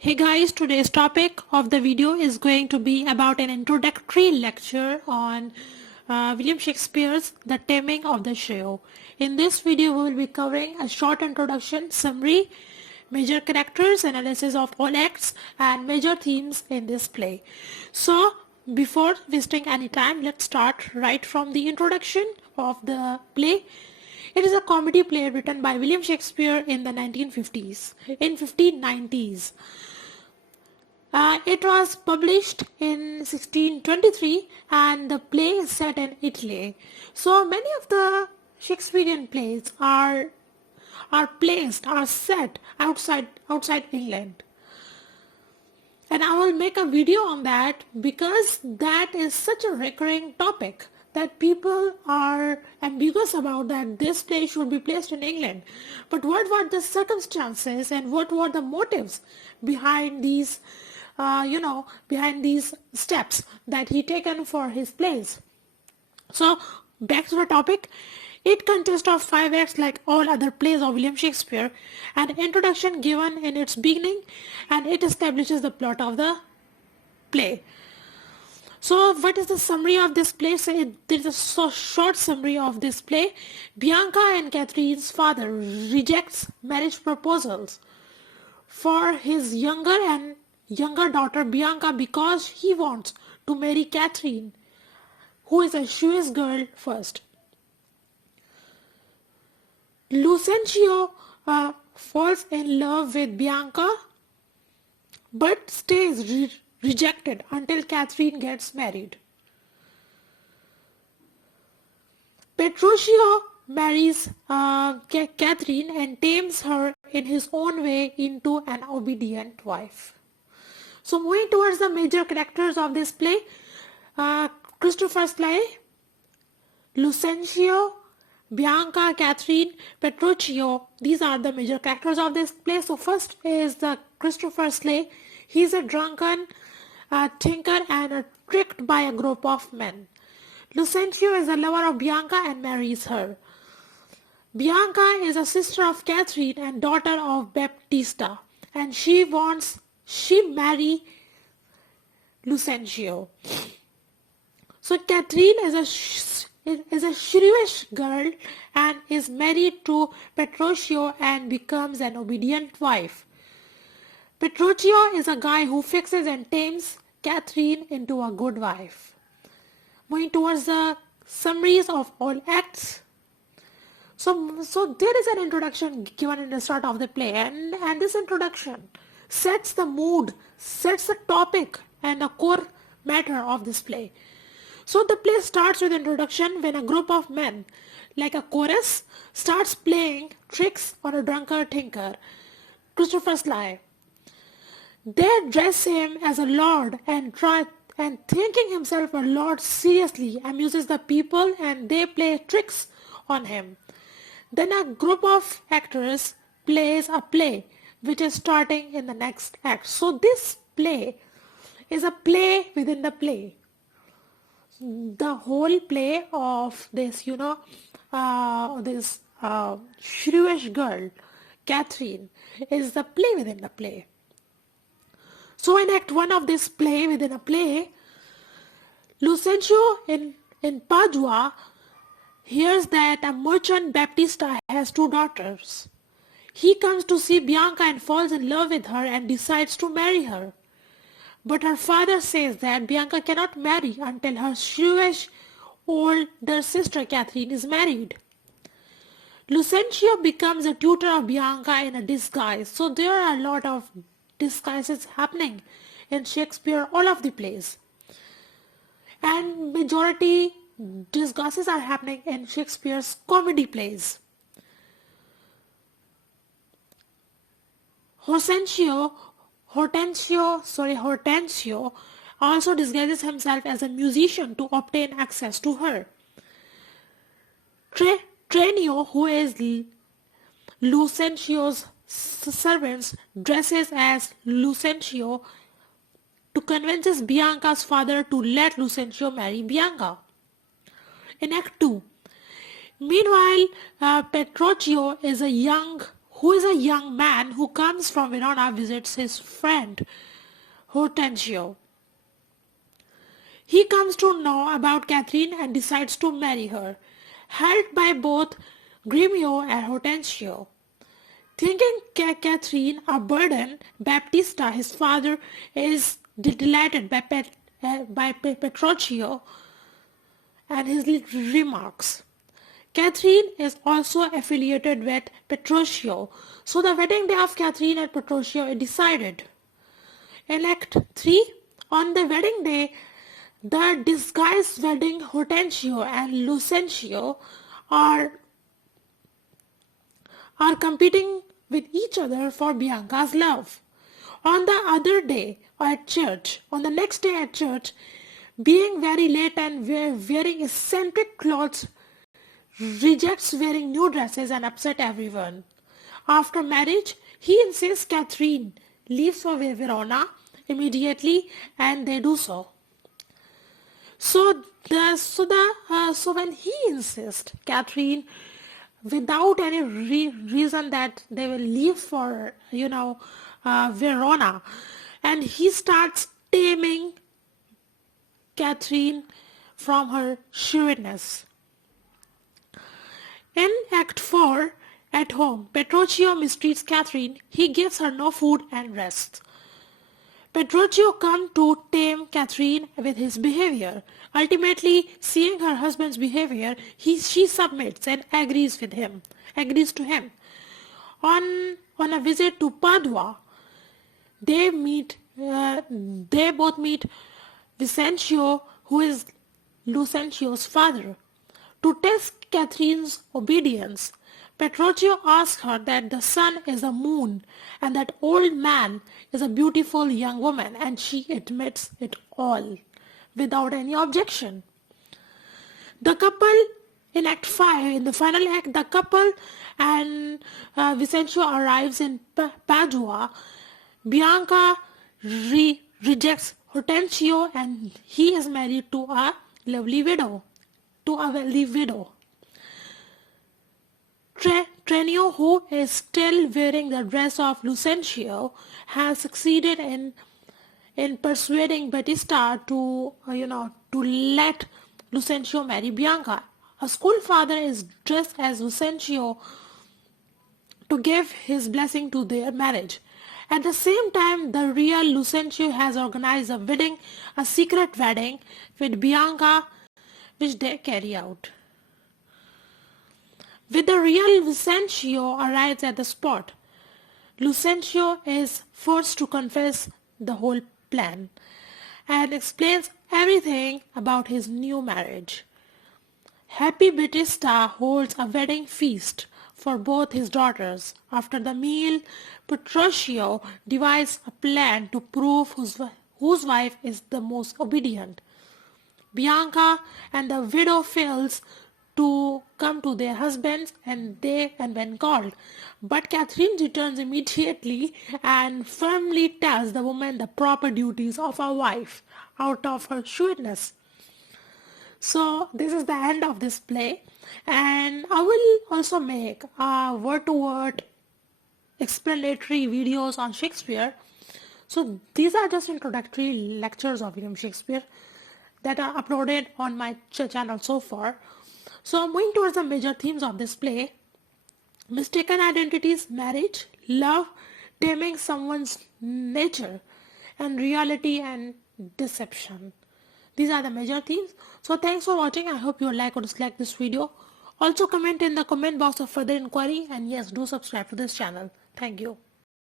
Hey guys, today's topic of the video is going to be about an introductory lecture on William Shakespeare's The Taming of the Shrew. In this video, we will be covering a short introduction, summary, major characters, analysis of all acts, and major themes in this play. So, before wasting any time, let's start right from the introduction of the play. It is a comedy play written by William Shakespeare in the 1950s, in 1590s. It was published in 1623 and the play is set in Italy. So many of the Shakespearean plays are set outside England. And I will make a video on that because that is such a recurring topic that people are ambiguous about that this play should be placed in England. But what were the circumstances and what were the motives behind these behind these steps that he taken for his plays? So back to the topic. It consists of 5 acts like all other plays of William Shakespeare, an introduction given in its beginning, and it establishes the plot of the play. So what is the summary of this play? So there is a short summary of this play. Bianca and Catherine's father rejects marriage proposals for his younger daughter Bianca because he wants to marry Catherine, who is a Jewish girl first. Lucencio falls in love with Bianca but stays rejected until Catherine gets married. Petruchio marries Catherine and tames her in his own way into an obedient wife. So moving towards the major characters of this play, Christopher Sly, Lucencio, Bianca, Catherine, Petruchio, these are the major characters of this play. So first is the Christopher Sly. He's a drunken tinker and tricked by a group of men. Lucencio is a lover of Bianca and marries her. Bianca is a sister of Catherine and daughter of Baptista, and she marry Lucencio. So Catherine is a shrewish girl and is married to Petruchio and becomes an obedient wife. Petruchio is a guy who fixes and tames Catherine into a good wife. Moving towards the summaries of all acts. So there is an introduction given in the start of the play, and this introduction sets the mood, sets the topic and the core matter of this play. So the play starts with introduction when a group of men, like a chorus, starts playing tricks on a drunkard tinker, Christopher Sly. They dress him as a lord and thinking himself a lord seriously amuses the people and they play tricks on him. Then a group of actors plays a play which is starting in the next act. So this play is a play within the play. The whole play of this, shrewish girl, Catherine, is the play within the play. So in Act 1 of this play within a play, Lucencio in Padua hears that a merchant Baptista has 2 daughters. He comes to see Bianca and falls in love with her and decides to marry her. But her father says that Bianca cannot marry until her shrewish older sister Catherine is married. Lucencio becomes a tutor of Bianca in a disguise. So there are a lot of disguises happening in Shakespeare, all of the plays. And majority disguises are happening in Shakespeare's comedy plays. Hortensio also disguises himself as a musician to obtain access to her. Tranio, who is Lucencio's servant, dresses as Lucencio to convince Bianca's father to let Lucencio marry Bianca. In Act 2, meanwhile, Petruchio is a young who is a young man who comes from Verona, visits his friend Hortensio. He comes to know about Catherine and decides to marry her, helped by both Gremio and Hortensio. Thinking Catherine a burden, Baptista, his father, is delighted by Petruchio and his remarks. Catherine is also affiliated with Petruchio, so the wedding day of Catherine and Petruchio is decided. In Act 3, on the wedding day, the disguised wedding Hortensio and Lucentio are competing with each other for Bianca's love. On the next day at church, being very late and wearing eccentric clothes, rejects wearing new dresses and upset everyone. After marriage, he insists Catherine leaves for Verona immediately, and they do so. So when he insists Catherine, without any reason that they will leave for Verona, and he starts taming Catherine from her shrewdness. In Act 4, at home, Petruchio mistreats Catherine. He gives her no food and rests. Petruchio comes to tame Catherine with his behavior. Ultimately, seeing her husband's behavior, she submits and agrees to him. On a visit to Padua, they both meet Vicencio, who is Lucentio's father. To test Catherine's obedience, Petruchio asks her that the sun is a moon and that old man is a beautiful young woman, and she admits it all without any objection. The couple in Act 5, in the final act, the couple and Vicencio arrives in Padua. Bianca rejects Hortensio and he is married to a wealthy widow. Trenio, who is still wearing the dress of Lucentio, has succeeded in persuading Battista to let Lucentio marry Bianca. A school father is dressed as Lucentio to give his blessing to their marriage. At the same time, the real Lucentio has organized a secret wedding with Bianca, which they carry out. When the real Lucentio arrives at the spot, Lucentio is forced to confess the whole plan and explains everything about his new marriage. Happy Battista holds a wedding feast for both his daughters. After the meal, Petruchio devises a plan to prove whose wife is the most obedient. Bianca and the widow fails to come to their husbands and when called. But Catherine returns immediately and firmly tells the woman the proper duties of a wife out of her shrewdness. So this is the end of this play, and I will also make word-to-word explanatory videos on Shakespeare. So these are just introductory lectures of William Shakespeare that are uploaded on my channel so far. So moving towards the major themes of this play: mistaken identities, marriage, love, taming someone's nature, and reality and deception. These are the major themes. So thanks for watching. I hope you like or dislike this video. Also comment in the comment box of further inquiry, and yes, do subscribe to this channel. Thank you.